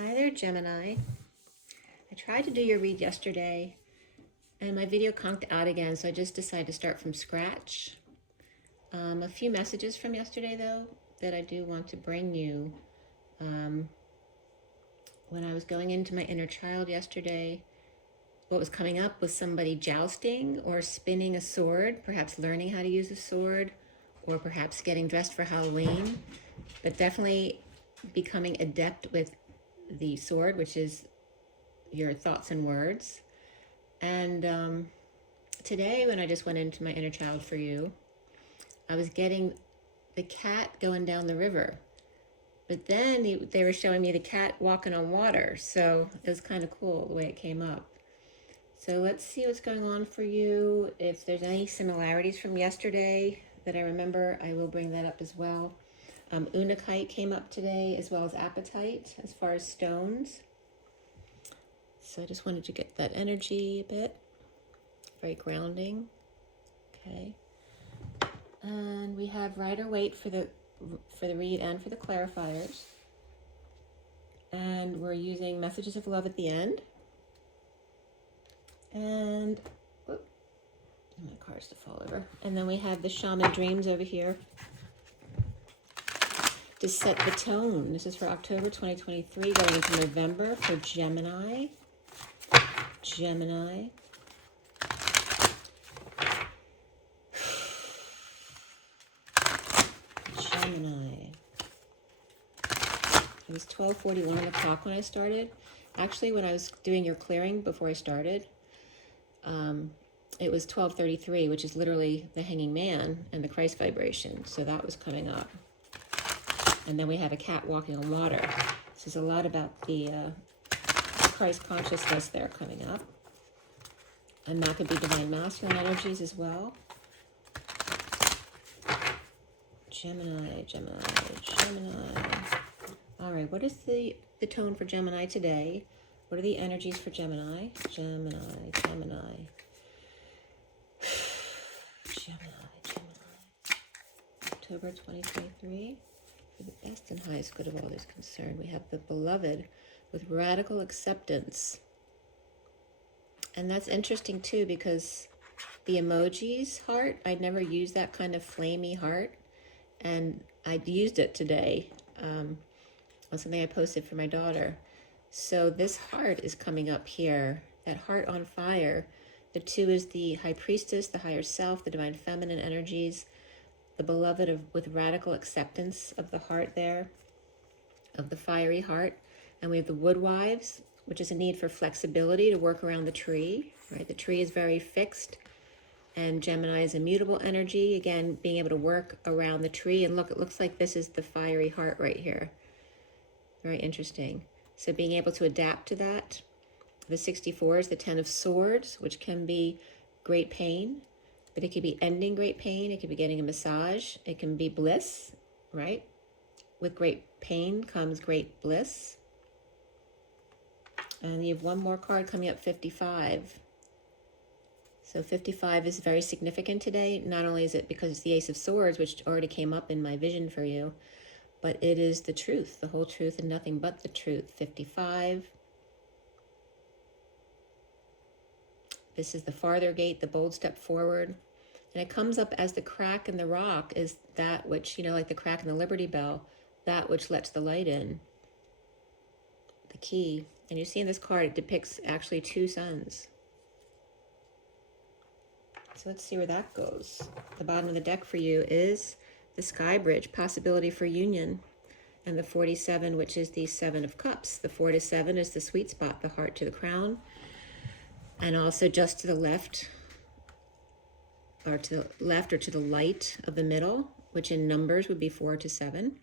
Hi there, Gemini. I tried to do your read yesterday and my video conked out again, so I just decided to start from scratch. A few messages from yesterday, though, that I do want to bring you. When I was going into my inner child yesterday, what was coming up was somebody jousting or spinning a sword, perhaps learning how to use a sword, or perhaps getting dressed for Halloween, but definitely becoming adept with the sword, which is your thoughts and words. And today, when I just went into my inner child for you, I was getting the cat going down the river. But then they were showing me the cat walking on water. So it was kind of cool the way it came up. So let's see what's going on for you. If there's any similarities from yesterday that I remember, I will bring that up as well. Unakite came up today, as well as apatite, as far as stones. So I just wanted to get that energy a bit. Very grounding. Okay. And we have Rider-Waite for the read and for the clarifiers. And we're using Messages of Love at the end. And whoop, my cards to fall over. And then we have the Shaman Dreams over here to set the tone. This is for October 2023, going into November for Gemini. Gemini. Gemini. It was 12:41 on the clock when I started. Actually, when I was doing your clearing before I started, it was 12:33, which is literally the Hanging Man and the Christ vibration. So that was coming up. And then we have a cat walking on water. This is a lot about the Christ consciousness there coming up. And that could be divine masculine energies as well. Gemini, Gemini, Gemini. All right, what is the tone for Gemini today? What are the energies for Gemini? Gemini, Gemini. Gemini, Gemini. October 2023. For the best and highest good of all that's concerned, we have the Beloved with radical acceptance. And that's interesting too, because the emojis heart, I'd never used that kind of flamey heart. And I used it today on something I posted for my daughter. So this heart is coming up here, that heart on fire. The two is the High Priestess, the higher self, the divine feminine energies, the Beloved with radical acceptance of the heart there, of the fiery heart. And we have the Woodwives, which is a need for flexibility to work around the tree, right? The tree is very fixed. And Gemini is immutable energy, again, being able to work around the tree. And look, it looks like this is the fiery heart right here. Very interesting. So being able to adapt to that. The 64 is the 10 of Swords, which can be great pain, but it could be ending great pain. It could be getting a massage. It can be bliss, right? With great pain comes great bliss. And you have one more card coming up, 55. So 55 is very significant today. Not only is it because it's the Ace of Swords, which already came up in my vision for you, but it is the truth, the whole truth and nothing but the truth. 55. This is the farther gate, the bold step forward. And it comes up as the crack in the rock is that which, you know, like the crack in the Liberty Bell, that which lets the light in. The key. And you see in this card, it depicts actually two suns. So let's see where that goes. The bottom of the deck for you is the Sky Bridge, possibility for union. And the 47, which is the 7 of Cups. The 4 to 7 is the sweet spot, the heart to the crown. And also just to the left, or to the left or to the light of the middle, which in numbers would be 4 to 7.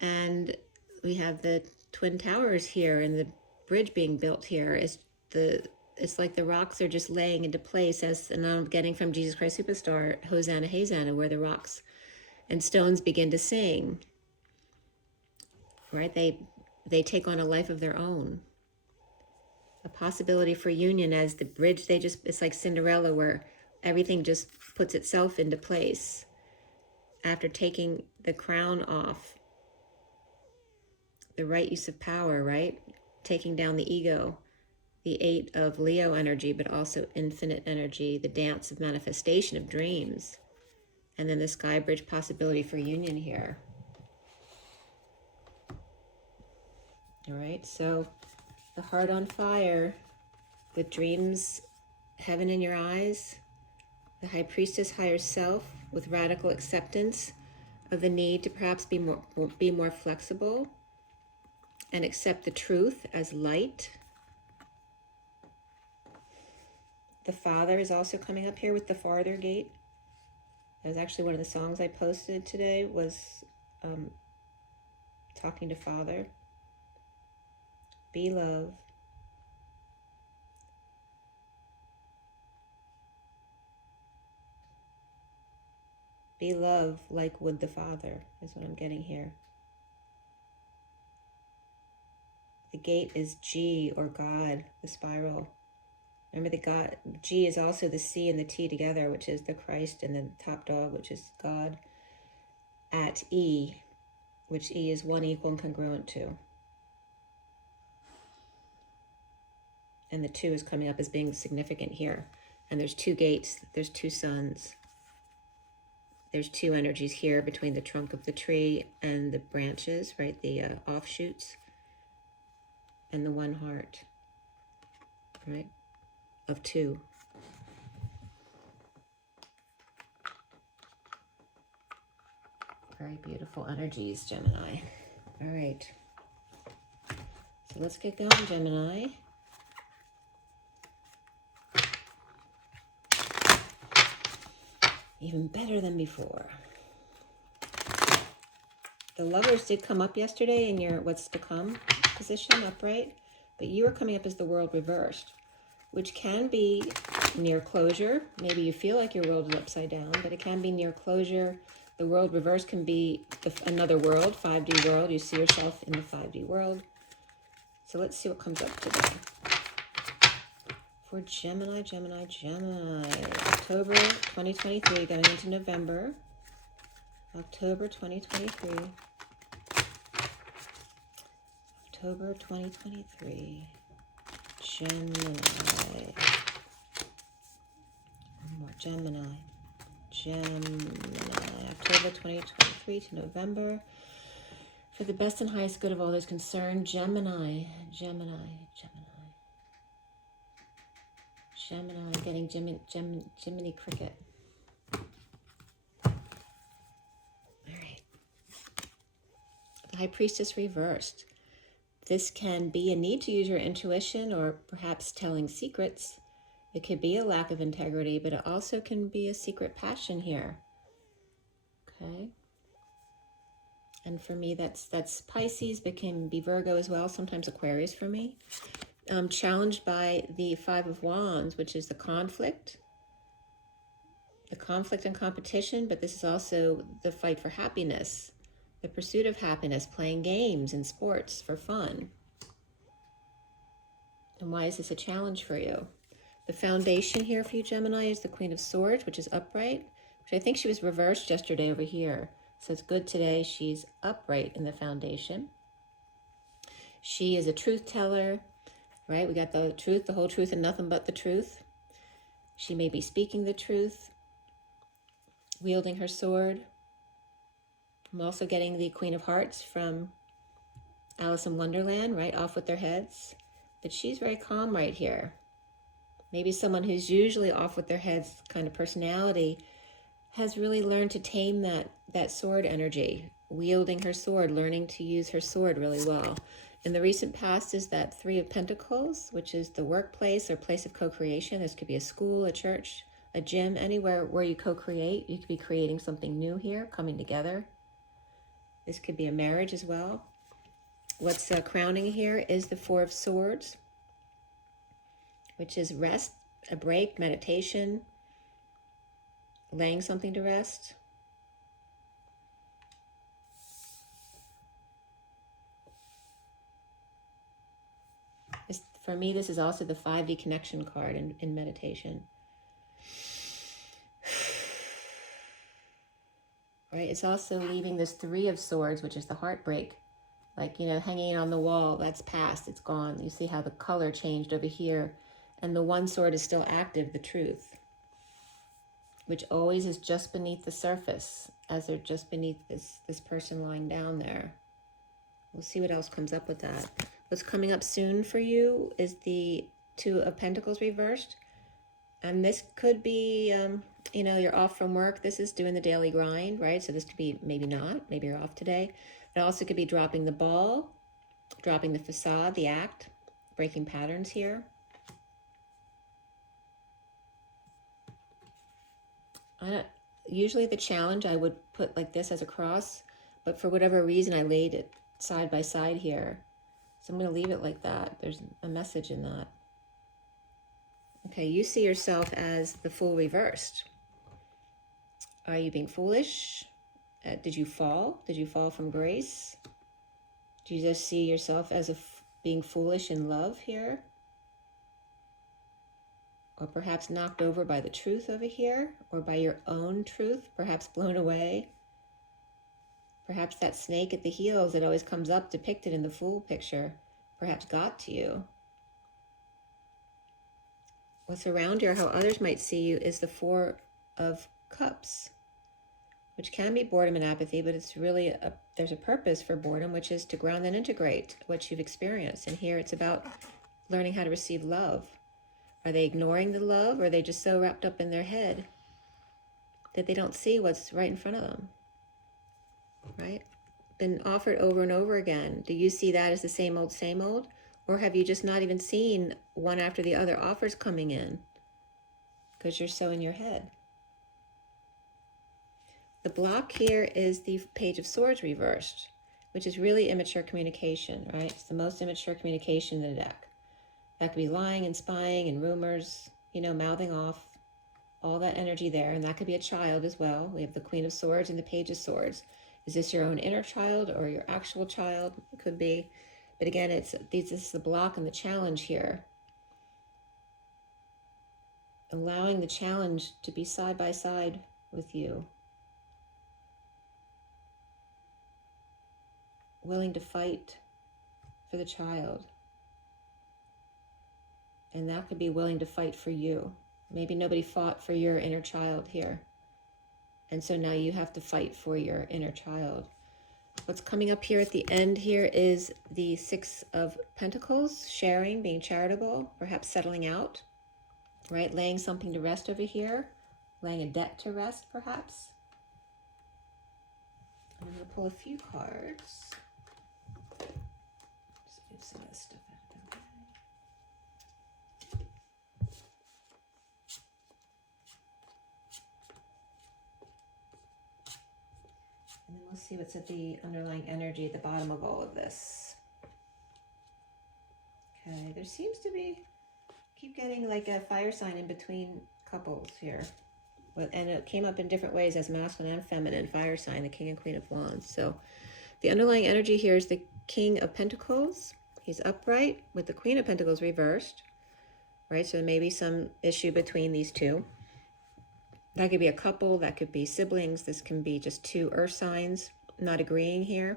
And we have the Twin Towers here, and the bridge being built here is it's like the rocks are just laying into place, and I'm getting from Jesus Christ Superstar, Hosanna, Hosanna, where the rocks and stones begin to sing, right? They take on a life of their own. A possibility for union as the bridge, it's like Cinderella, where everything just puts itself into place after taking the crown off the right use of power, right? Taking down the ego, the 8 of Leo energy, but also infinite energy, the dance of manifestation of dreams. And then the sky bridge possibility for union here. All right, so the heart on fire with dreams, heaven in your eyes, the high priestess, higher self, with radical acceptance of the need to perhaps be more flexible and accept the truth as light. The Father is also coming up here with the farther gate. That was actually one of the songs I posted today, was talking to Father. Be love. Be love like would the Father, is what I'm getting here. The gate is G, or God, the spiral. Remember, the God, G is also the C and the T together, which is the Christ, and then top dog, which is God, at E, which E is 1 equal and congruent to. And the 2 is coming up as being significant here. And there's 2 gates, there's 2 suns. There's 2 energies here between the trunk of the tree and the branches, right? The offshoots. And the 1 heart, right? Of 2. Very beautiful energies, Gemini. All right. So let's get going, Gemini. Even better than before. The Lovers did come up yesterday in your what's to come position, upright, but you are coming up as the World reversed, which can be near closure. Maybe you feel like your world is upside down, but it can be near closure. The World reversed can be another world, 5D world. You see yourself in the 5D world. So let's see what comes up today. For Gemini, Gemini, Gemini. October 2023 going into November. October 2023. October 2023. Gemini. One more. Gemini. Gemini. October 2023 to November. For the best and highest good of all those concerned. Gemini. Gemini. Gemini. Gemini. I'm getting Jiminy Cricket. All right. The High Priestess reversed. This can be a need to use your intuition or perhaps telling secrets. It could be a lack of integrity, but it also can be a secret passion here. Okay. And for me, that's Pisces, but can be Virgo as well, sometimes Aquarius for me. Challenged by the 5 of Wands, which is the conflict and competition, but this is also the fight for happiness, the pursuit of happiness, playing games and sports for fun. And why is this a challenge for you? The foundation here for you, Gemini, is the Queen of Swords, which is upright, which I think she was reversed yesterday over here. So it's good today. She's upright in the foundation. She is a truth teller, right? We got the truth, the whole truth, and nothing but the truth. She may be speaking the truth, wielding her sword. I'm also getting the Queen of Hearts from Alice in Wonderland, right? Off with their heads. But she's very calm right here. Maybe someone who's usually off with their heads kind of personality has really learned to tame that sword energy, wielding her sword, learning to use her sword really well. In the recent past is that 3 of Pentacles, which is the workplace or place of co-creation. This could be a school, a church, a gym, anywhere where you co-create. You could be creating something new here, coming together. This could be a marriage as well. What's crowning here is the 4 of Swords, which is rest, a break, meditation, laying something to rest. For me, this is also the 5D connection card in meditation. Right? It's also leaving this 3 of Swords, which is the heartbreak Like, you know, hanging on the wall, that's past, it's gone. You see how the color changed over here. And the one sword is still active, the truth, which always is just beneath the surface, as they're just beneath this person lying down there. We'll see what else comes up with that. What's coming up soon for you is the Two of Pentacles reversed. And this could be, you know, you're off from work. This is doing the daily grind, right? So this could be maybe not. Maybe you're off today. It also could be dropping the ball, dropping the facade, the act, breaking patterns here. Usually the challenge I would put like this as a cross, but for whatever reason I laid it side by side here. So I'm going to leave it like that. There's a message in that. Okay, you see yourself as the Fool reversed. Are you being foolish? Did you fall? Did you fall from grace? Do you just see yourself as being foolish in love here? Or perhaps knocked over by the truth over here, or by your own truth, perhaps blown away. Perhaps that snake at the heels that always comes up depicted in the Fool picture, perhaps got to you. What's around here, how others might see you, is the Four of Cups, which can be boredom and apathy, but it's really, there's a purpose for boredom, which is to ground and integrate what you've experienced. And here it's about learning how to receive love. Are they ignoring the love, or are they just so wrapped up in their head that they don't see what's right in front of them, right? Been offered over and over again. Do you see that as the same old, same old? Or have you just not even seen one after the other offers coming in because you're so in your head? The block here is the Page of Swords reversed, which is really immature communication, right? It's the most immature communication in the deck. That could be lying and spying and rumors, you know, mouthing off, all that energy there. And that could be a child as well. We have the Queen of Swords and the Page of Swords. Is this your own inner child or your actual child? It could be. But again, this is the block and the challenge here. Allowing the challenge to be side by side with you. Willing to fight for the child. And that could be willing to fight for you. Maybe nobody fought for your inner child here. And so now you have to fight for your inner child. What's coming up here at the end here is the Six of Pentacles, sharing, being charitable, perhaps settling out, right? Laying something to rest over here, laying a debt to rest, perhaps. I'm going to pull a few cards. Just move some of this stuff out. And then we'll see what's at the underlying energy at the bottom of all of this. Okay, there seems to be, keep getting like a fire sign in between couples here. And it came up in different ways as masculine and feminine, fire sign, the King and Queen of Wands. So the underlying energy here is the King of Pentacles. He's upright with the Queen of Pentacles reversed, right? So there may be some issue between these two. That could be a couple, that could be siblings. This can be just two earth signs not agreeing here.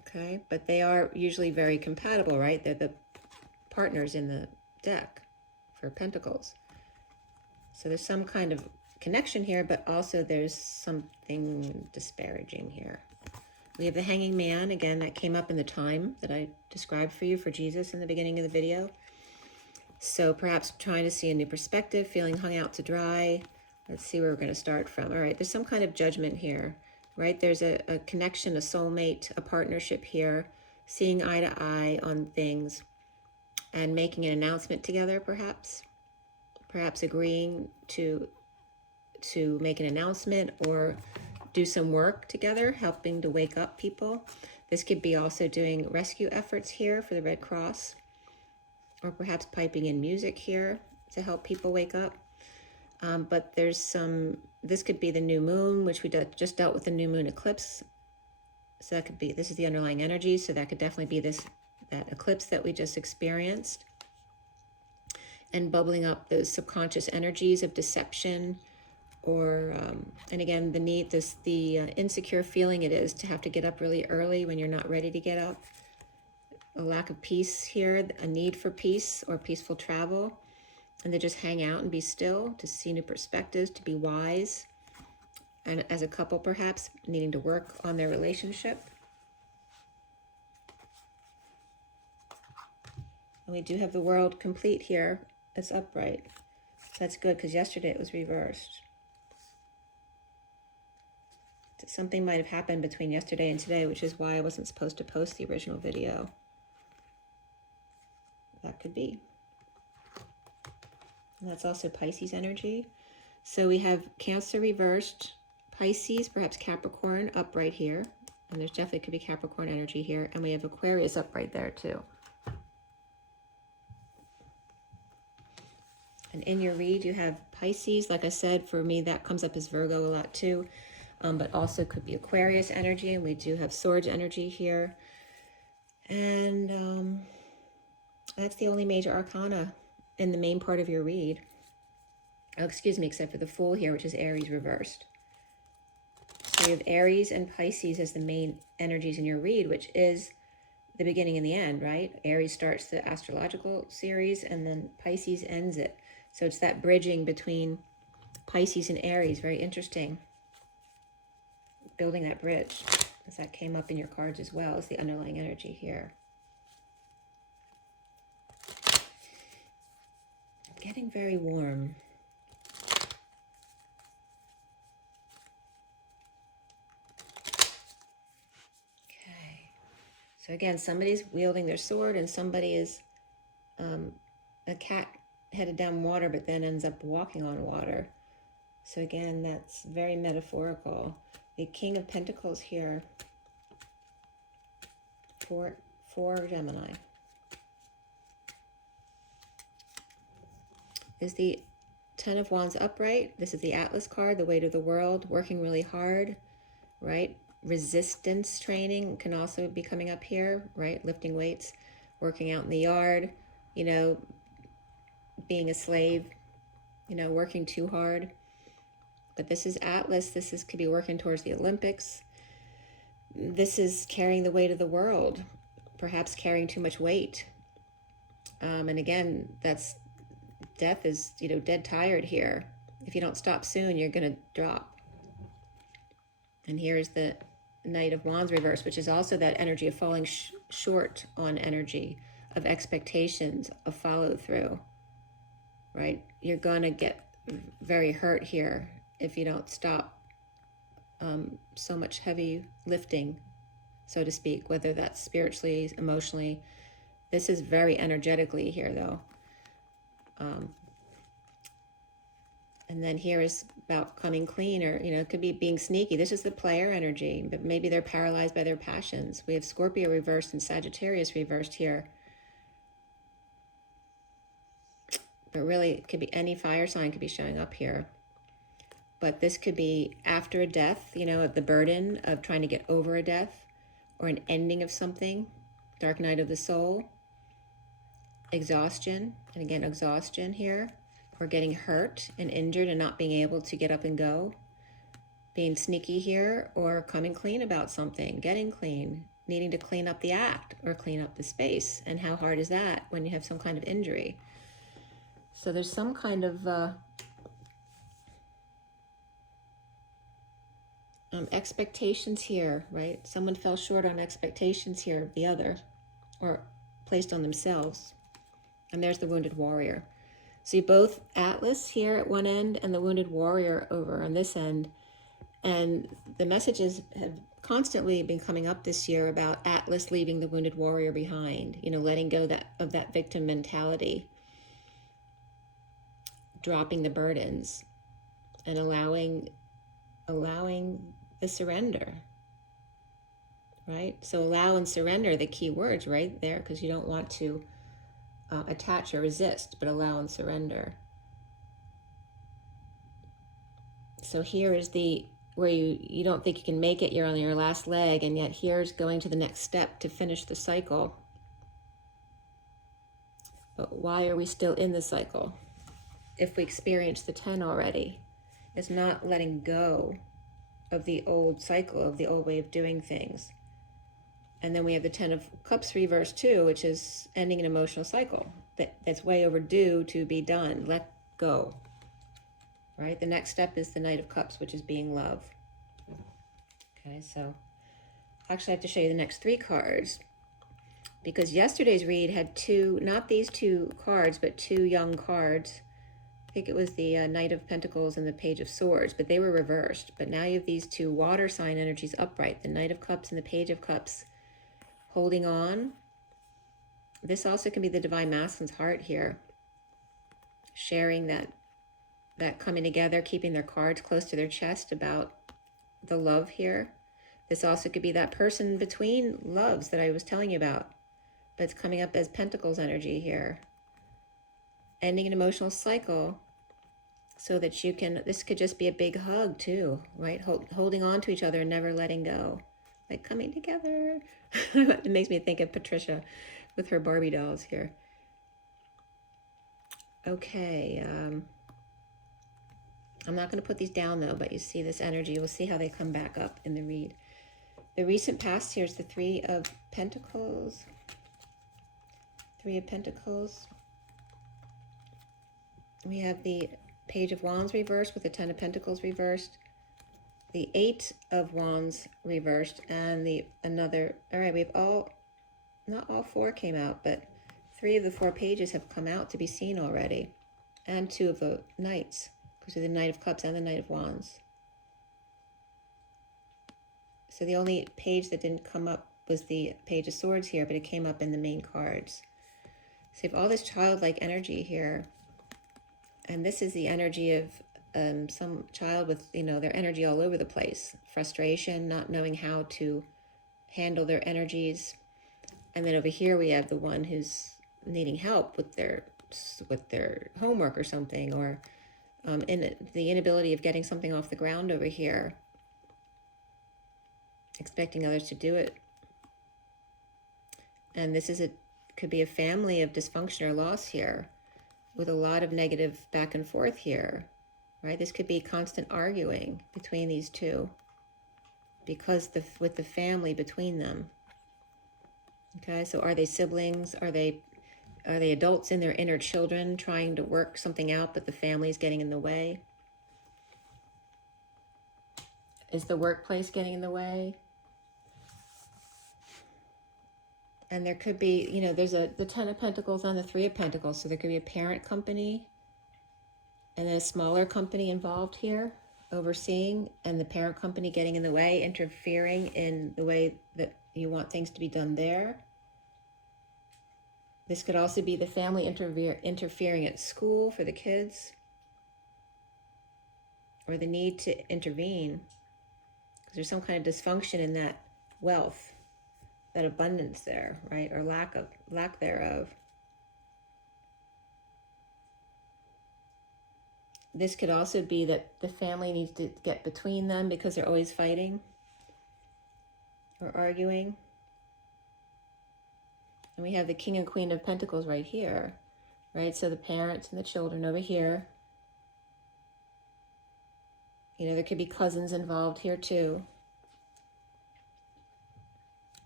Okay, but they are usually very compatible, right? They're the partners in the deck for Pentacles. So there's some kind of connection here, but also there's something disparaging here. We have the Hanging Man, again, that came up in the time that I described for you for Jesus in the beginning of the video. So perhaps trying to see a new perspective, feeling hung out to dry. Let's see where we're going to start from. All right, there's some kind of judgment here, right? There's a connection, a soulmate, a partnership here, seeing eye to eye on things and making an announcement together, perhaps agreeing to make an announcement or do some work together, helping to wake up people. This could be also doing rescue efforts here for the Red Cross, or perhaps piping in music here to help people wake up. But there's some, this could be the new moon, which we just dealt with the new moon eclipse. So that could be, this is the underlying energy. So that could definitely be that eclipse that we just experienced. And bubbling up those subconscious energies of deception, or and again, the insecure feeling it is to have to get up really early when you're not ready to get up. A lack of peace here, a need for peace or peaceful travel, and to just hang out and be still, to see new perspectives, to be wise, and as a couple perhaps needing to work on their relationship. And we do have the world complete here. It's upright. So that's good, because yesterday it was reversed. Something might have happened between yesterday and today, which is why I wasn't supposed to post the original video. That could be. And that's also Pisces energy. So we have Cancer reversed, Pisces, perhaps Capricorn upright here. And there's definitely could be Capricorn energy here. And we have Aquarius upright there too. And in your read, you have Pisces. Like I said, for me, that comes up as Virgo a lot too. But also could be Aquarius energy. And we do have Swords energy here. And that's the only major arcana in the main part of your read. Oh, excuse me, except for the Fool here, which is Aries reversed. So you have Aries and Pisces as the main energies in your read, which is the beginning and the end, right? Aries starts the astrological series, and then Pisces ends it. So it's that bridging between Pisces and Aries. Very interesting. Building that bridge, as that came up in your cards as well as the underlying energy here. Getting very warm. Okay. So again, somebody's wielding their sword, and somebody is a cat headed down water, but then ends up walking on water. So again, that's very metaphorical. The King of Pentacles here for Gemini is the Ten of Wands upright. This is the Atlas card, the weight of the world, working really hard, right? Resistance training can also be coming up here, right? Lifting weights, working out in the yard, you know, being a slave, you know, working too hard. But this is Atlas. This is could be working towards the Olympics. This is carrying the weight of the world, perhaps carrying too much weight. And again, that's death is, you know, dead tired here. If you don't stop soon, you're going to drop. And here's the Knight of Wands reverse, which is also that energy of falling short on energy, of expectations, of follow through, right? You're going to get very hurt here if you don't stop so much heavy lifting, so to speak, whether that's spiritually, emotionally. This is very energetically here, though. And then here is about coming clean, or, you know, it could be being sneaky. This is the player energy, but maybe they're paralyzed by their passions. We have Scorpio reversed and Sagittarius reversed here. But really, it could be any fire sign could be showing up here. But this could be after a death, you know, the burden of trying to get over a death, or an ending of something. Dark night of the soul. Exhaustion, and again, exhaustion here. Or getting hurt and injured and not being able to get up and go. Being sneaky here, or coming clean about something, getting clean, needing to clean up the act or clean up the space. And how hard is that when you have some kind of injury? So there's some kind of expectations here, right? Someone fell short on expectations here of the other, or placed on themselves. And there's the Wounded Warrior. So you both Atlas here at one end and the Wounded Warrior over on this end. And the messages have constantly been coming up this year about Atlas leaving the Wounded Warrior behind, you know, letting go of that victim mentality, dropping the burdens, and allowing the surrender, right? So allow and surrender, the key words right there, because you don't want to attach or resist, but allow and surrender. So here is where you don't think you can make it, you're on your last leg, and yet here's going to the next step to finish the cycle. But why are we still in the cycle if we experienced the 10 already? It's not letting go of the old cycle, of the old way of doing things. And then we have the Ten of Cups reversed too, which is ending an emotional cycle that's way overdue to be done. Let go, right? The next step is the Knight of Cups, which is being love. Okay, so actually I have to show you the next 3 cards, because yesterday's read had 2, not these 2 cards, but 2 young cards. I think it was the Knight of Pentacles and the Page of Swords, but they were reversed. But now you have these 2 water sign energies upright, the Knight of Cups and the Page of Cups, holding on. This also can be the Divine Masculine's heart here, sharing that coming together, keeping their cards close to their chest about the love here. This also could be that person between loves that I was telling you about, but it's coming up as Pentacles energy here. Ending an emotional cycle so that you can, this could just be a big hug too, right? Holding on to each other and never letting go, like coming together. It makes me think of Patricia with her Barbie dolls here. Okay, I'm not going to put these down though, but you see this energy. We'll see how they come back up in the read. The recent past here is the 3 of Pentacles. 3 of Pentacles. We have the Page of Wands reversed with the 10 of Pentacles reversed. The 8 of Wands reversed and another. All right, we have all, not all 4 came out, but 3 of the 4 pages have come out to be seen already. And 2 of the Knights, because of the Knight of Cups and the Knight of Wands. So the only page that didn't come up was the Page of Swords here, but it came up in the main cards. So you have all this childlike energy here. And this is the energy of some child with, you know, their energy all over the place. Frustration, not knowing how to handle their energies. And then over here we have the one who's needing help with their homework or something, or in the inability of getting something off the ground over here. Expecting others to do it. And this is could be a family of dysfunction or loss here, with a lot of negative back and forth here, right? This could be constant arguing between these 2 because with the family between them. Okay, so are they siblings? Are they adults in their inner children trying to work something out, but the family's getting in the way? Is the workplace getting in the way? And there could be, you know, there's the 10 of Pentacles on the 3 of Pentacles. So there could be a parent company and then a smaller company involved here, overseeing, and the parent company getting in the way, interfering in the way that you want things to be done there. This could also be the family interfering at school for the kids, or the need to intervene because there's some kind of dysfunction in that wealth, that abundance there, right? Or lack thereof. This could also be that the family needs to get between them because they're always fighting or arguing. And we have the King and Queen of Pentacles right here, right? So the parents and the children over here. You know, there could be cousins involved here too.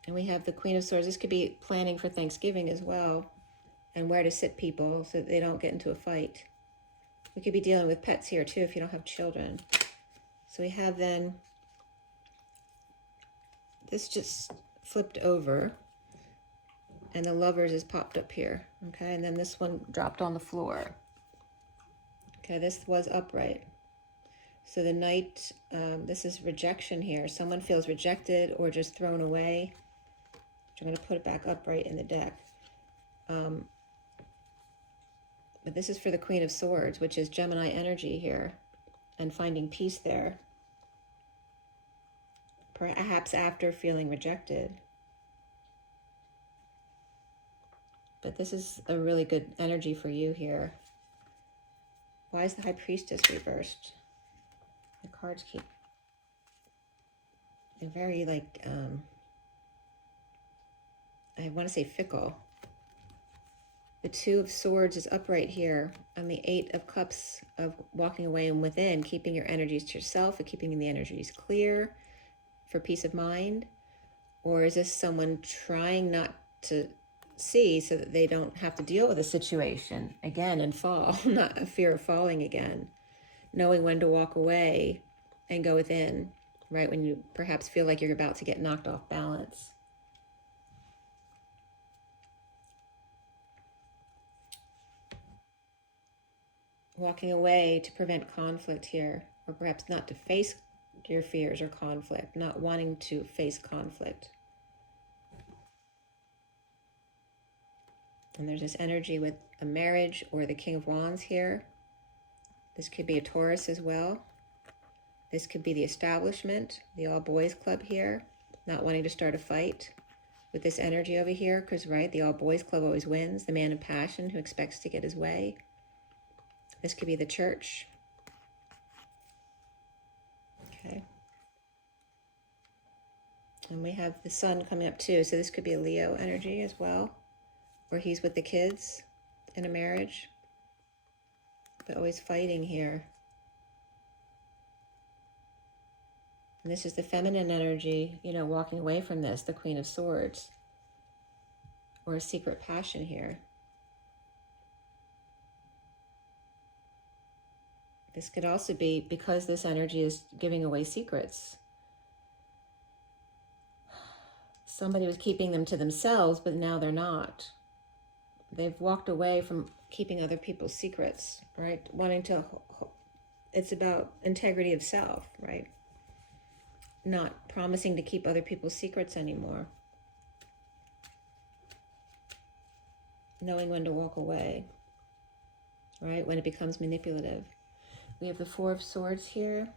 And we have the Queen of Swords. This could be planning for Thanksgiving as well, and where to sit people so that they don't get into a fight. We could be dealing with pets here too if you don't have children. So we have then, this just flipped over, and the Lovers is popped up here, okay? And then this one dropped on the floor. Okay, this was upright. So the Knight, this is rejection here. Someone feels rejected or just thrown away. I'm going to put it back upright in the deck. But this is for the Queen of Swords, which is Gemini energy here, and finding peace there. Perhaps after feeling rejected. But this is a really good energy for you here. Why is the High Priestess reversed? The cards keep, they're very like, I want to say fickle. The Two of Swords is upright here on the Eight of Cups of walking away and within, keeping your energies to yourself and keeping the energies clear for peace of mind. Or is this someone trying not to see so that they don't have to deal with a situation again and fall, not a fear of falling again, knowing when to walk away and go within, right? When you perhaps feel like you're about to get knocked off balance. Walking away to prevent conflict here, or perhaps not to face your fears or conflict, not wanting to face conflict. And there's this energy with a marriage or the King of Wands here. This could be a Taurus as well. This could be the establishment, the all boys club here, not wanting to start a fight with this energy over here, because, right, the all boys club always wins, the man of passion who expects to get his way. This could be the church. Okay. And we have the sun coming up too, so this could be a Leo energy as well, or he's with the kids in a marriage, but always fighting here. And this is the feminine energy, you know, walking away from this, the Queen of Swords, or a secret passion here. This could also be because this energy is giving away secrets. Somebody was keeping them to themselves, but now they're not. They've walked away from keeping other people's secrets, right? Wanting to, it's about integrity of self, right? Not promising to keep other people's secrets anymore. Knowing when to walk away, right? When it becomes manipulative. We have the Four of Swords here.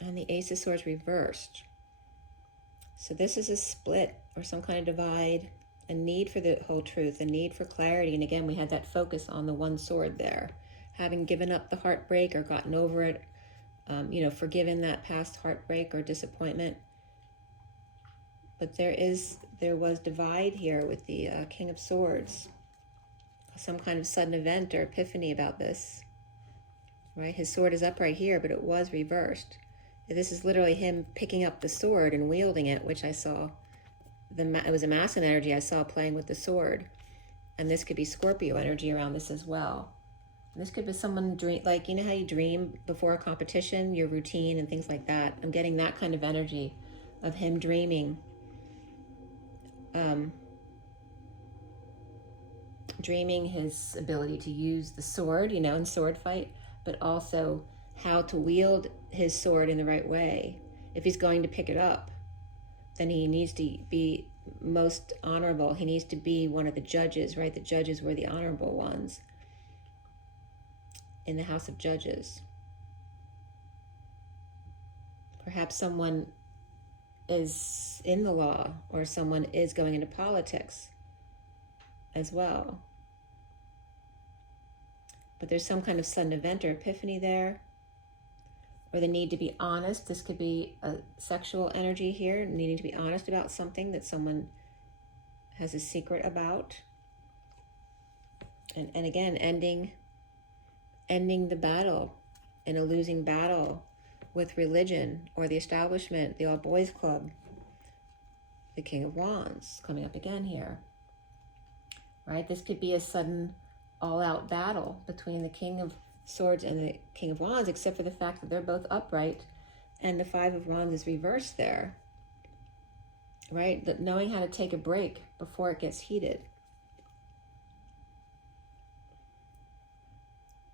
And the Ace of Swords reversed. So this is a split or some kind of divide, a need for the whole truth, a need for clarity. And again, we had that focus on the one sword there. Having given up the heartbreak or gotten over it, you know, forgiven that past heartbreak or disappointment. But there was divide here with the King of Swords. Some kind of sudden event or epiphany about this, right? His sword is upright here, but it was reversed. This is literally him picking up the sword and wielding it, which I saw. It was a masculine energy I saw playing with the sword. And this could be Scorpio energy around this as well. And this could be someone dream, like, you know how you dream before a competition, your routine and things like that. I'm getting that kind of energy of him dreaming. Dreaming his ability to use the sword, you know, in sword fight, but also how to wield his sword in the right way. If he's going to pick it up, then he needs to be most honorable. He needs to be one of the judges, right? The judges were the honorable ones in the House of Judges. Perhaps someone is in the law, or someone is going into politics as well. But there's some kind of sudden event or epiphany there, or the need to be honest. This could be a sexual energy here, needing to be honest about something that someone has a secret about. And again, ending the battle in a losing battle with religion or the establishment, the all boys club, the King of Wands coming up again here, right? This could be a sudden all-out battle between the King of Swords and the King of Wands, except for the fact that they're both upright and the Five of Wands is reversed there, right? That knowing how to take a break before it gets heated,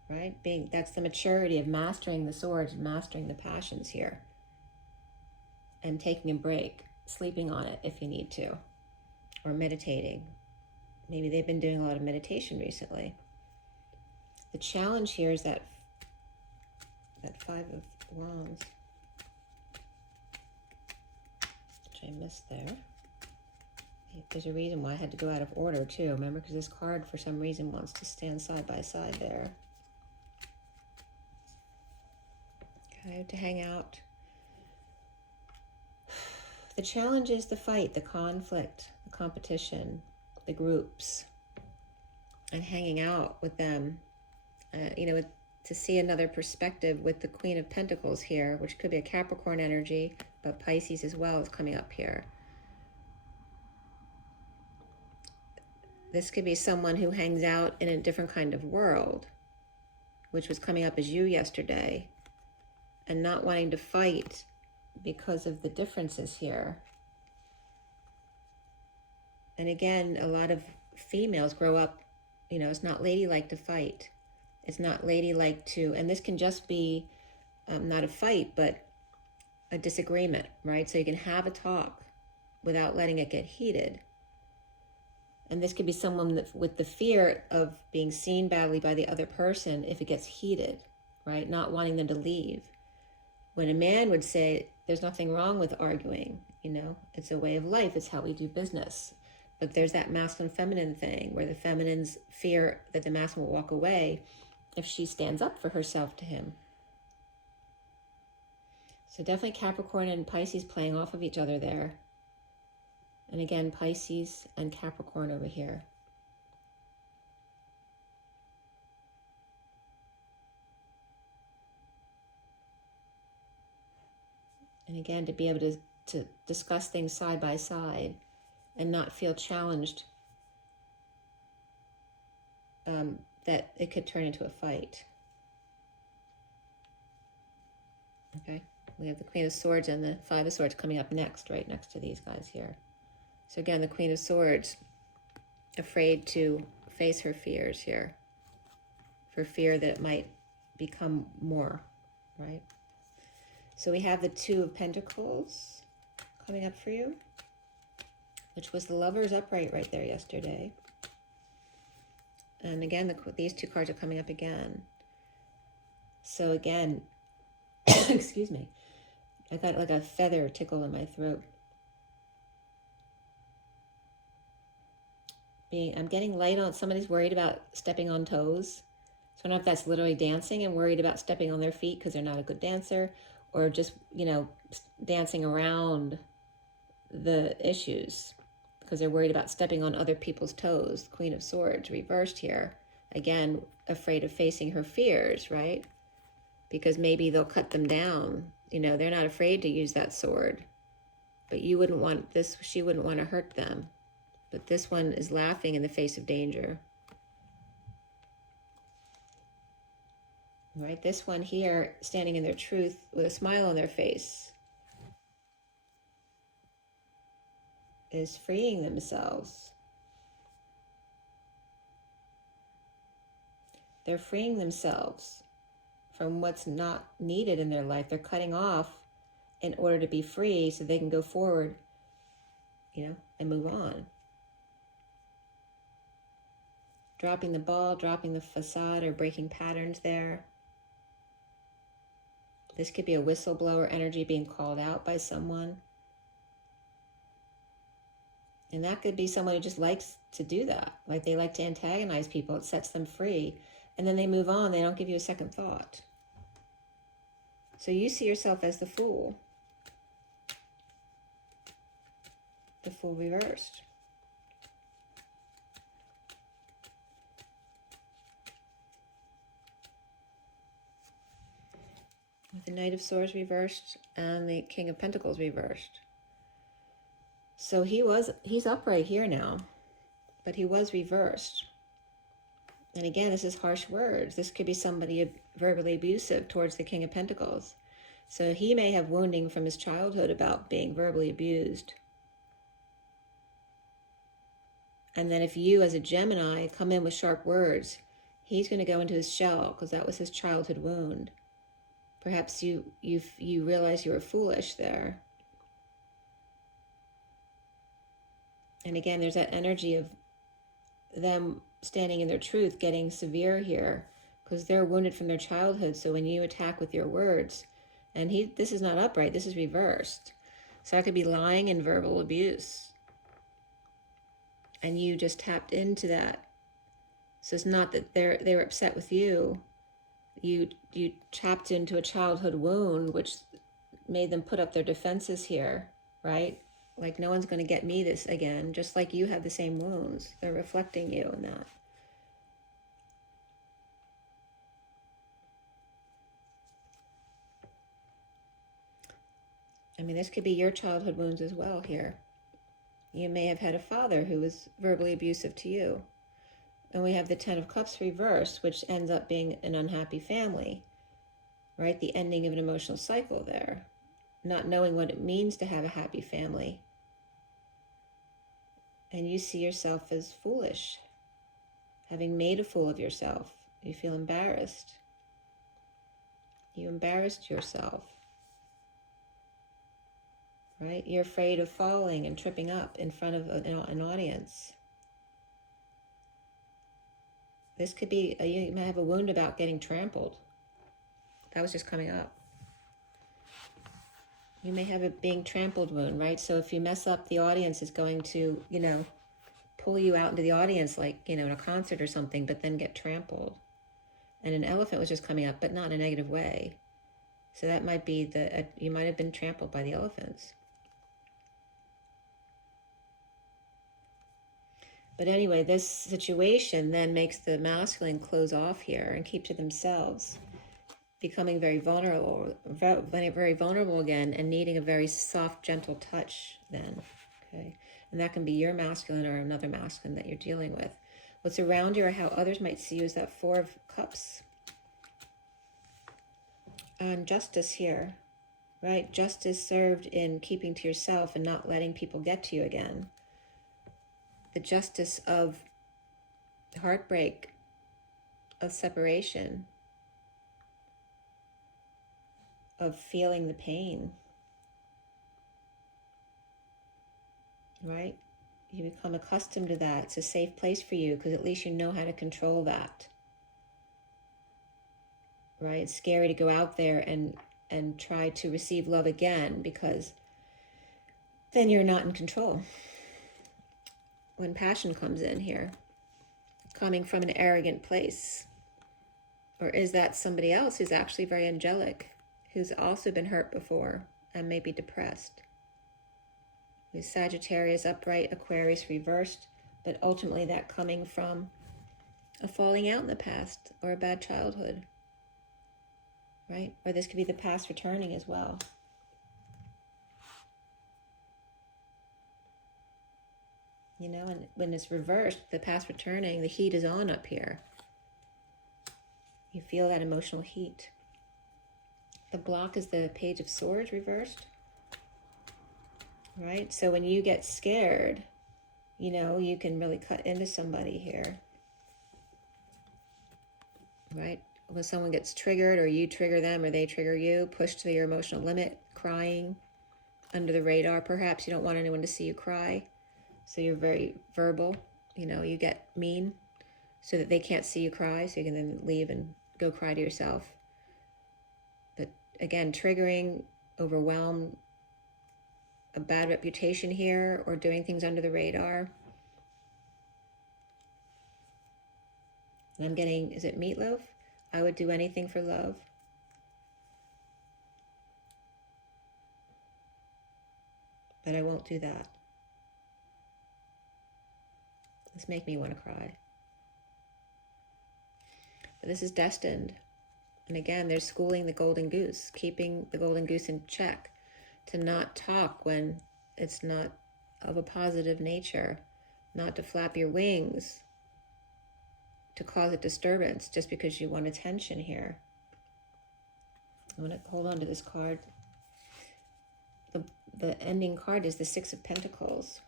right? That's the maturity of mastering the swords, mastering the passions here, and taking a break, sleeping on it if you need to, or meditating. Maybe they've been doing a lot of meditation recently. The challenge here is that Five of Wands, which I missed there. There's a reason why I had to go out of order too, remember? Because this card, for some reason, wants to stand side by side there. Okay, to hang out. The challenge is the fight, the conflict, the competition, the groups, and hanging out with them. You know, to see another perspective with the Queen of Pentacles here, which could be a Capricorn energy, but Pisces as well is coming up here. This could be someone who hangs out in a different kind of world, which was coming up as you yesterday, and not wanting to fight because of the differences here. And again, a lot of females grow up, you know, it's not ladylike to fight. It's not ladylike to, and this can just be not a fight, but a disagreement, right? So you can have a talk without letting it get heated. And this could be someone that, with the fear of being seen badly by the other person if it gets heated, right? Not wanting them to leave. When a man would say, there's nothing wrong with arguing, you know, it's a way of life, it's how we do business. But there's that masculine feminine thing where the feminine's fear that the masculine will walk away if she stands up for herself to him. So definitely Capricorn and Pisces playing off of each other there. And again, Pisces and Capricorn over here. And again, to be able to discuss things side by side and not feel challenged that it could turn into a fight. Okay, we have the Queen of Swords and the Five of Swords coming up next, right next to these guys here. So again, the Queen of Swords, afraid to face her fears here, for fear that it might become more, right? So we have the Two of Pentacles coming up for you, which was the Lovers upright right there yesterday. And again, these two cards are coming up again. So again, excuse me, I got like a feather tickle in my throat. I'm getting light on, somebody's worried about stepping on toes. So I don't know if that's literally dancing and worried about stepping on their feet because they're not a good dancer, or just, you know, dancing around the issues because they're worried about stepping on other people's toes. Queen of Swords reversed here. Again, afraid of facing her fears, right? Because maybe they'll cut them down. You know, they're not afraid to use that sword. But you wouldn't want this, she wouldn't want to hurt them. But this one is laughing in the face of danger. Right, this one here, standing in their truth with a smile on their face, is freeing themselves. They're freeing themselves from what's not needed in their life. They're cutting off in order to be free so they can go forward, you know, and move on. Dropping the ball, dropping the facade, or breaking patterns there. This could be a whistleblower energy being called out by someone. And that could be someone who just likes to do that. Like they like to antagonize people. It sets them free. And then they move on. They don't give you a second thought. So you see yourself as the Fool. The Fool reversed. With the Knight of Swords reversed and the King of Pentacles reversed. So he's upright here now, but he was reversed. And again, this is harsh words. This could be somebody verbally abusive towards the King of Pentacles. So he may have wounding from his childhood about being verbally abused. And then if you as a Gemini come in with sharp words, he's going to go into his shell because that was his childhood wound. Perhaps you realize you were foolish there. And again, there's that energy of them standing in their truth, getting severe here, because they're wounded from their childhood. So when you attack with your words, and this is not upright, this is reversed. So I could be lying and verbal abuse. And you just tapped into that. So it's not that they were upset with you. You tapped into a childhood wound, which made them put up their defenses here, right? Like, no one's going to get me this again, just like you have the same wounds. They're reflecting you in that. I mean, this could be your childhood wounds as well here. You may have had a father who was verbally abusive to you. And we have the Ten of Cups reversed, which ends up being an unhappy family, right? The ending of an emotional cycle there. Not knowing what it means to have a happy family. And you see yourself as foolish, having made a fool of yourself. You feel embarrassed. You embarrassed yourself, right? You're afraid of falling and tripping up in front of an audience. This could be, you might have a wound about getting trampled. That was just coming up. You may have a being trampled wound, right? So if you mess up, the audience is going to, you know, pull you out into the audience like, you know, in a concert or something, but then get trampled. And an elephant was just coming up, but not in a negative way. So that might be you might have been trampled by the elephants. But anyway, this situation then makes the masculine close off here and keep to themselves, becoming very vulnerable again, and needing a very soft, gentle touch then, okay? And that can be your masculine or another masculine that you're dealing with. What's around you or how others might see you is that Four of Cups. And justice here, right? Justice served in keeping to yourself and not letting people get to you again. The justice of heartbreak, of separation, of feeling the pain, right? You become accustomed to that. It's a safe place for you because at least you know how to control that, right? It's scary to go out there and try to receive love again because then you're not in control. When passion comes in here, coming from an arrogant place, or is that somebody else who's actually very angelic, who's also been hurt before and may be depressed? With Sagittarius upright, Aquarius reversed, but ultimately that coming from a falling out in the past or a bad childhood, right? Or this could be the past returning as well. You know, and when it's reversed, the past returning, the heat is on up here. You feel that emotional heat. The block is the Page of Swords reversed, right? So when you get scared, you know, you can really cut into somebody here, right? When someone gets triggered or you trigger them or they trigger you, pushed to your emotional limit, crying under the radar. Perhaps you don't want anyone to see you cry. So you're very verbal, you know, you get mean so that they can't see you cry, so you can then leave and go cry to yourself. But again, triggering, overwhelm, a bad reputation here, or doing things under the radar. And I'm getting, is it meatloaf? I would do anything for love. But I won't do that. This make me want to cry. But this is destined. And again, they're schooling the golden goose, keeping the golden goose in check, to not talk when it's not of a positive nature, not to flap your wings, to cause a disturbance just because you want attention here. I'm going to hold on to this card. The ending card is the Six of Pentacles.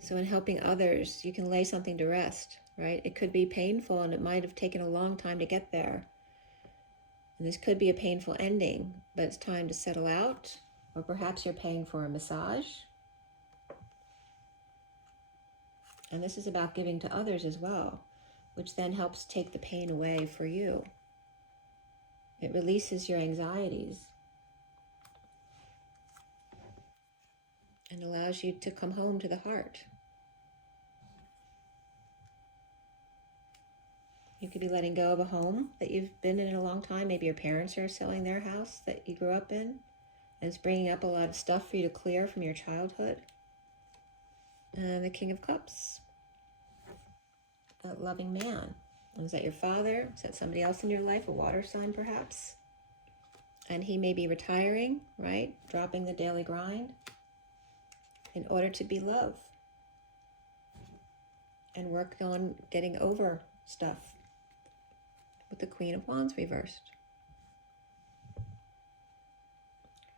So in helping others, you can lay something to rest, right? It could be painful and it might have taken a long time to get there. And this could be a painful ending, but it's time to settle out, or perhaps you're paying for a massage. And this is about giving to others as well, which then helps take the pain away for you. It releases your anxieties and allows you to come home to the heart. You could be letting go of a home that you've been in a long time. Maybe your parents are selling their house that you grew up in. And it's bringing up a lot of stuff for you to clear from your childhood. And the King of Cups. A loving man. Is that your father? Is that somebody else in your life? A water sign, perhaps? And he may be retiring, right? Dropping the daily grind in order to be love. And work on getting over stuff. With the Queen of Wands reversed.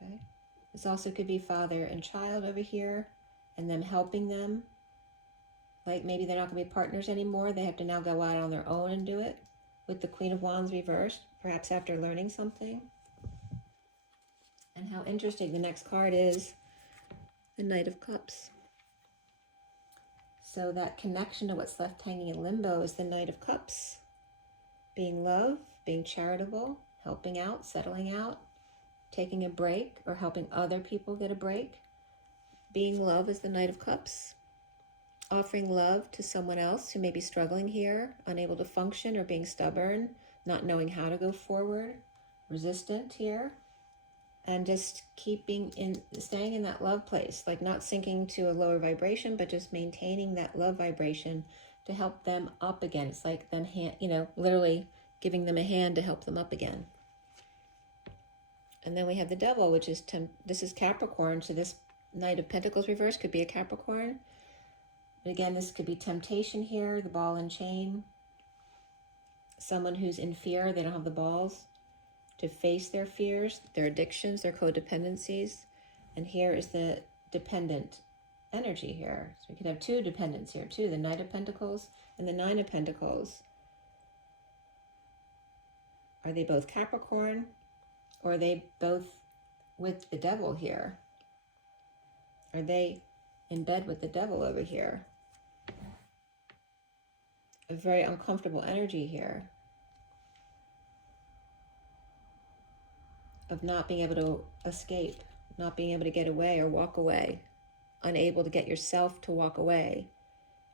Okay. This also could be father and child over here, and them helping them. Like maybe they're not going to be partners anymore. They have to now go out on their own and do it. With the Queen of Wands reversed, perhaps after learning something. And how interesting the next card is the Knight of Cups. So that connection to what's left hanging in limbo is the Knight of Cups. Being love, being charitable, helping out, settling out, taking a break, or helping other people get a break. Being love is the Knight of Cups. Offering love to someone else who may be struggling here, unable to function or being stubborn, not knowing how to go forward, resistant here. And just staying in that love place, like not sinking to a lower vibration, but just maintaining that love vibration to help them up again. It's like them literally giving them a hand to help them up again. And then we have the Devil, which is, this is Capricorn. So this Knight of Pentacles reverse could be a Capricorn. But again, this could be temptation here, the ball and chain. Someone who's in fear, they don't have the balls to face their fears, their addictions, their codependencies. And here is the dependent energy here. So we could have two dependents here too, the Knight of Pentacles and the Nine of Pentacles. Are they both Capricorn, or are they both with the Devil here? Are they in bed with the Devil over here? A very uncomfortable energy here of not being able to escape, not being able to get away or walk away, unable to get yourself to walk away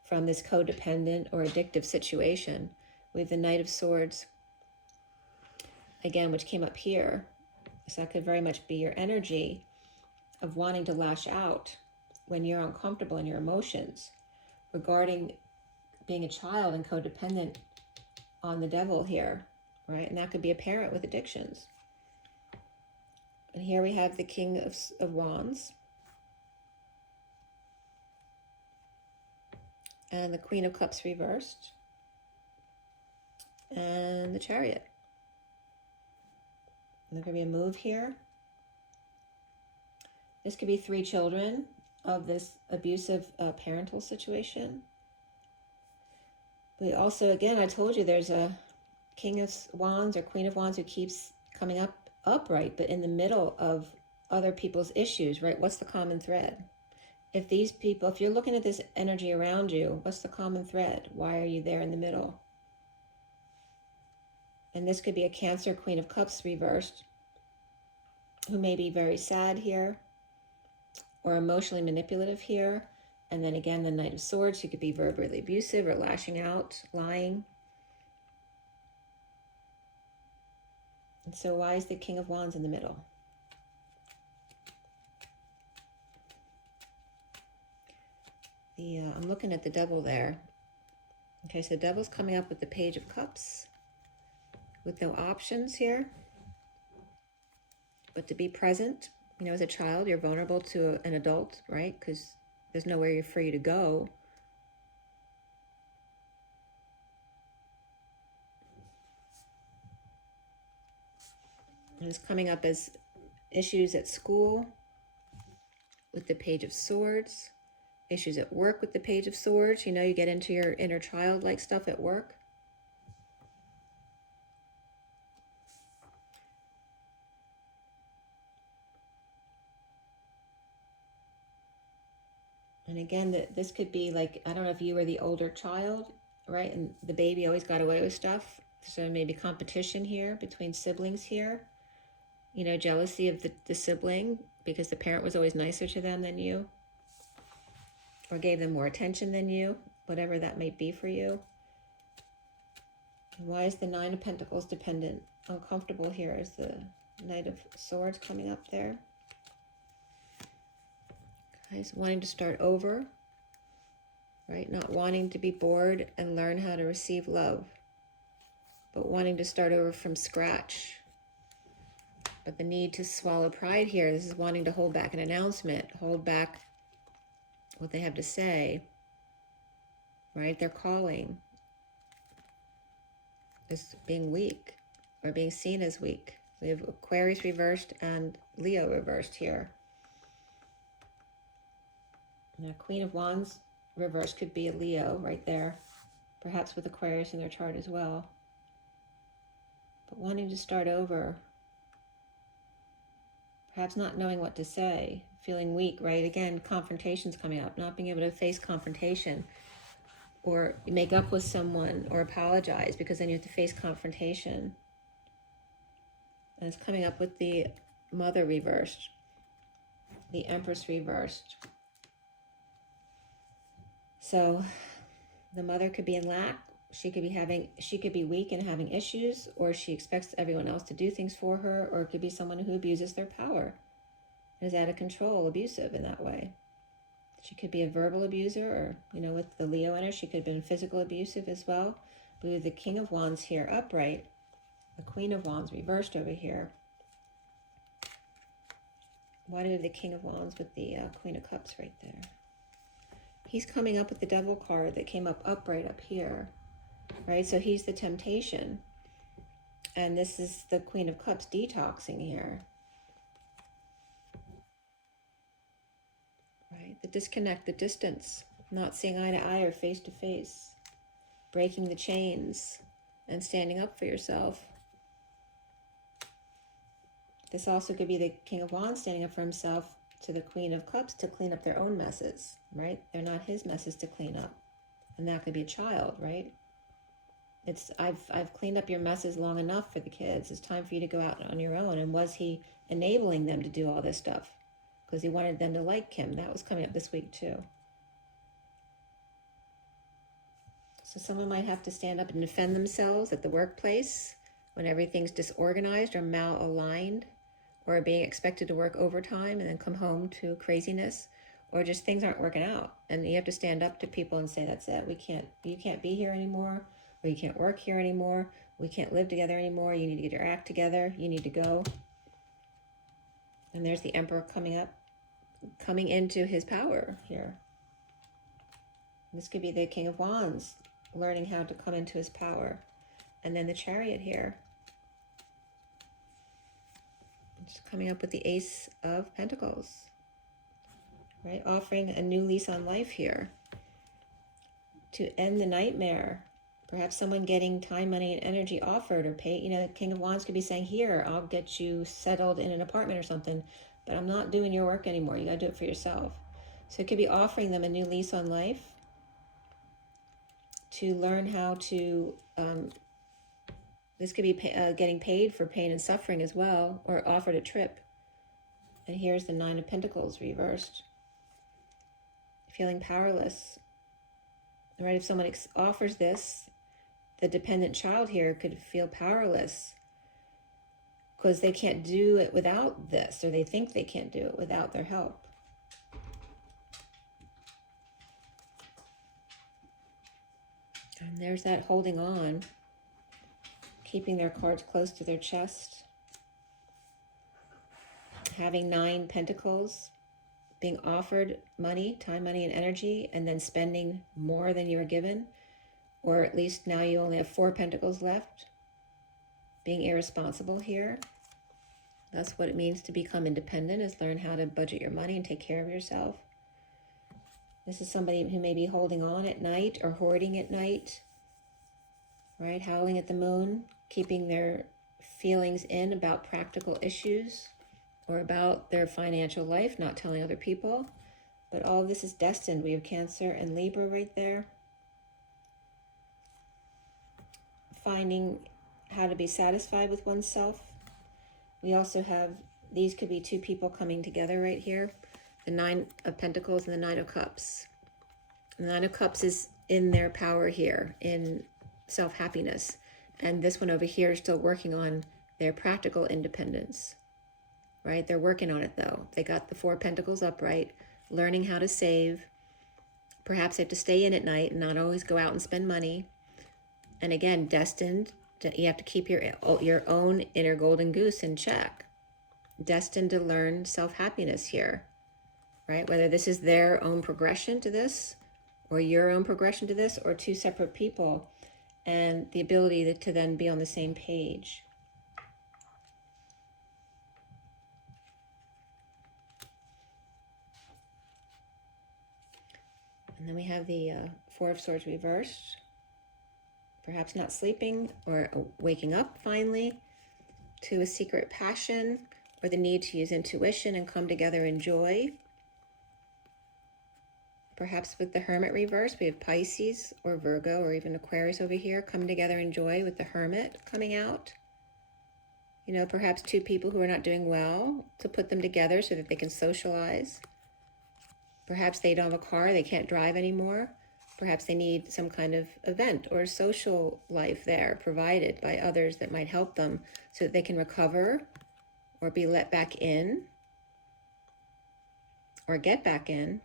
from this codependent or addictive situation. We have the Knight of Swords, again, which came up here. So that could very much be your energy of wanting to lash out when you're uncomfortable in your emotions regarding being a child and codependent on the Devil here, right? And that could be a parent with addictions. And here we have the King of Wands. And the Queen of Cups reversed. And the Chariot. And there could be a move here. This could be 3 children of this abusive parental situation. But also, again, I told you there's a King of Wands or Queen of Wands who keeps coming up upright, but in the middle of other people's issues, right? What's the common thread? If these people, if you're looking at this energy around you, what's the common thread? Why are you there in the middle? And this could be a Cancer Queen of Cups reversed, who may be very sad here, or emotionally manipulative here. And then again, the Knight of Swords, who could be verbally abusive or lashing out, lying. And so why is the King of Wands in the middle? I'm looking at the Devil there. Okay, so the Devil's coming up with the Page of Cups with no options here. But to be present, you know, as a child, you're vulnerable to an adult, right? Because there's nowhere for you to go. And it's coming up as issues at school with the Page of Swords, issues at work with the Page of Swords. You know, you get into your inner child-like stuff at work. And again, this could be like, I don't know if you were the older child, right? And the baby always got away with stuff. So maybe competition here between siblings here. You know, jealousy of the sibling because the parent was always nicer to them than you, or gave them more attention than you, whatever that might be for you. Why is the Nine of Pentacles dependent? Uncomfortable here is the Knight of Swords coming up there. Guys, wanting to start over, right? Not wanting to be bored and learn how to receive love, but wanting to start over from scratch. But the need to swallow pride here, this is wanting to hold back an announcement, hold back what they have to say, right? They're calling. Is being weak or being seen as weak. We have Aquarius reversed and Leo reversed here. Now, Queen of Wands reversed could be a Leo right there, perhaps with Aquarius in their chart as well. But wanting to start over, perhaps not knowing what to say, feeling weak, right? Again, confrontations coming up, not being able to face confrontation or make up with someone or apologize, because then you have to face confrontation. And it's coming up with the Mother reversed, the Empress reversed. So the Mother could be in lack. She could be weak and having issues, or she expects everyone else to do things for her, or it could be someone who abuses their power and is out of control, abusive in that way. She could be a verbal abuser, or, you know, with the Leo in her, she could have been physical abusive as well. But with the King of Wands here upright, the Queen of Wands reversed over here. Why do we have the King of Wands with the Queen of Cups right there? He's coming up with the Devil card that came up upright up here, right? So he's the temptation. And this is the Queen of Cups detoxing here. Right? The disconnect, the distance, not seeing eye to eye or face to face, breaking the chains and standing up for yourself. This also could be the King of Wands standing up for himself to the Queen of Cups to clean up their own messes, right? They're not his messes to clean up. And that could be a child, right? It's, I've cleaned up your messes long enough for the kids. It's time for you to go out on your own. And was he enabling them to do all this stuff? Because he wanted them to like him. That was coming up this week too. So someone might have to stand up and defend themselves at the workplace when everything's disorganized or malaligned, or being expected to work overtime and then come home to craziness, or just things aren't working out. And you have to stand up to people and say, that's it. You can't be here anymore, or you can't work here anymore. We can't live together anymore. You need to get your act together. You need to go. And there's the Emperor coming up, coming into his power here. This could be the King of Wands learning how to come into his power. And then the Chariot here. Just coming up with the Ace of Pentacles. Right? Offering a new lease on life here. To end the nightmare. Perhaps someone getting time, money, and energy offered or paid. You know, the King of Wands could be saying, here, I'll get you settled in an apartment or something, but I'm not doing your work anymore. You got to do it for yourself. So it could be offering them a new lease on life, to learn how to, this could be getting paid for pain and suffering as well, or offered a trip. And here's the Nine of Pentacles reversed. Feeling powerless. Right? If someone offers this, the dependent child here could feel powerless because they can't do it without this, or they think they can't do it without their help. And there's that holding on, keeping their cards close to their chest. Having 9 Pentacles, being offered money, time, money, and energy, and then spending more than you were given. Or at least now you only have 4 Pentacles left. Being irresponsible here. That's what it means to become independent, is learn how to budget your money and take care of yourself. This is somebody who may be holding on at night or hoarding at night, right? Howling at the moon, keeping their feelings in about practical issues or about their financial life, not telling other people. But all of this is destined. We have Cancer and Libra right there. Finding how to be satisfied with oneself. We also have, these could be 2 people coming together right here. The 9 of Pentacles and the 9 of Cups. The 9 of Cups is in their power here, in self-happiness. And this one over here is still working on their practical independence, right? They're working on it though. They got the 4 Pentacles upright, learning how to save. Perhaps they have to stay in at night and not always go out and spend money. And again, destined, you have to keep your own inner golden goose in check. Destined to learn self-happiness here, right? Whether this is their own progression to this, or your own progression to this, or 2 separate people, and the ability to then be on the same page. And then we have the 4 of Swords reversed. Perhaps not sleeping or waking up finally to a secret passion, or the need to use intuition and come together in joy. Perhaps with the Hermit reverse, we have Pisces or Virgo or even Aquarius over here come together in joy with the Hermit coming out. You know, perhaps 2 people who are not doing well, to put them together so that they can socialize. Perhaps they don't have a car, they can't drive anymore. Perhaps they need some kind of event or social life there provided by others that might help them so that they can recover or be let back in or get back in,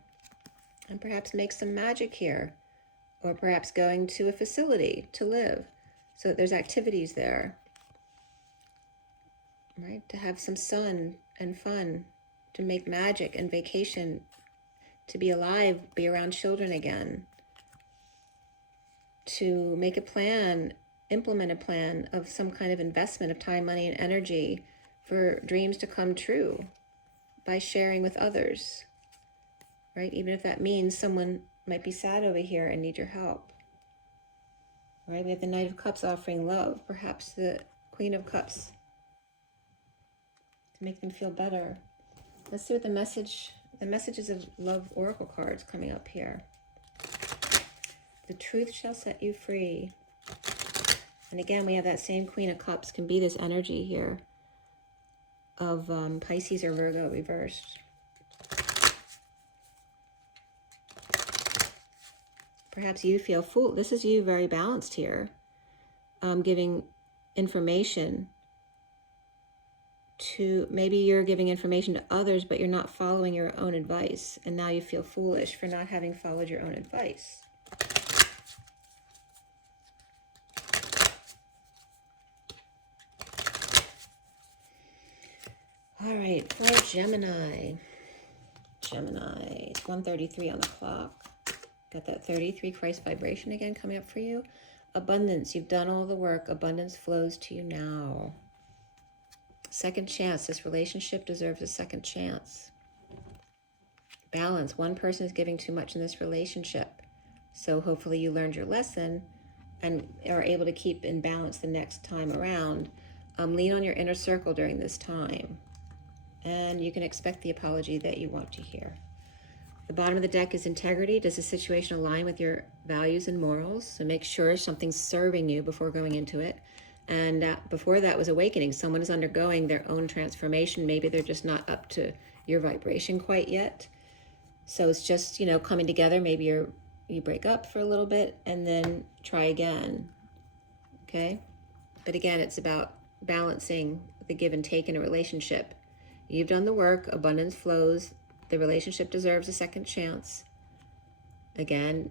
and perhaps make some magic here, or perhaps going to a facility to live so that there's activities there, right? To have some sun and fun, to make magic and vacation, to be alive, be around children again, to make a plan, implement a plan of some kind of investment of time, money, and energy for dreams to come true by sharing with others, right? Even if that means someone might be sad over here and need your help, right? We have the Knight of Cups offering love, perhaps the Queen of Cups, to make them feel better. Let's see what the messages of love oracle cards coming up here. The truth shall set you free. And again, we have that same Queen of Cups, can be this energy here of Pisces or Virgo reversed. Perhaps you feel fooled. This is you very balanced here, giving information to, maybe you're giving information to others, but you're not following your own advice. And now you feel foolish for not having followed your own advice. All right, for Gemini. Gemini, it's 1:33 on the clock. Got that 33 Christ vibration again coming up for you. Abundance, you've done all the work. Abundance flows to you now. Second chance, this relationship deserves a second chance. Balance, one person is giving too much in this relationship. So hopefully you learned your lesson and are able to keep in balance the next time around. Lean on your inner circle during this time. And you can expect the apology that you want to hear. The bottom of the deck is integrity. Does the situation align with your values and morals? So make sure something's serving you before going into it. And before that was awakening. Someone is undergoing their own transformation. Maybe they're just not up to your vibration quite yet. So it's just, you know, coming together. Maybe you break up for a little bit and then try again. Okay? But again, it's about balancing the give and take in a relationship. You've done the work. Abundance flows. The relationship deserves a second chance. Again,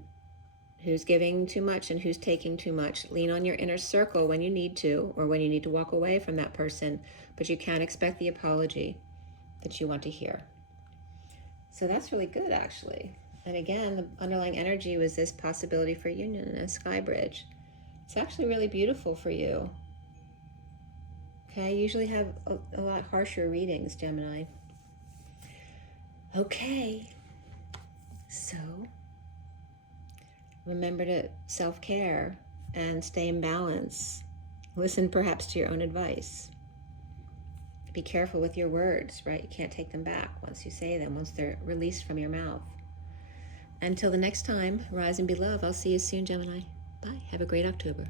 who's giving too much and who's taking too much? Lean on your inner circle when you need to, or when you need to walk away from that person, but you can't expect the apology that you want to hear. So that's really good, actually. And again, the underlying energy was this possibility for union and a sky bridge. It's actually really beautiful for you. Okay, I usually have a lot harsher readings, Gemini. Okay, so remember to self-care and stay in balance. Listen perhaps to your own advice. Be careful with your words, right? You can't take them back once you say them, once they're released from your mouth. Until the next time, rise and be loved. I'll see you soon, Gemini. Bye. Have a great October.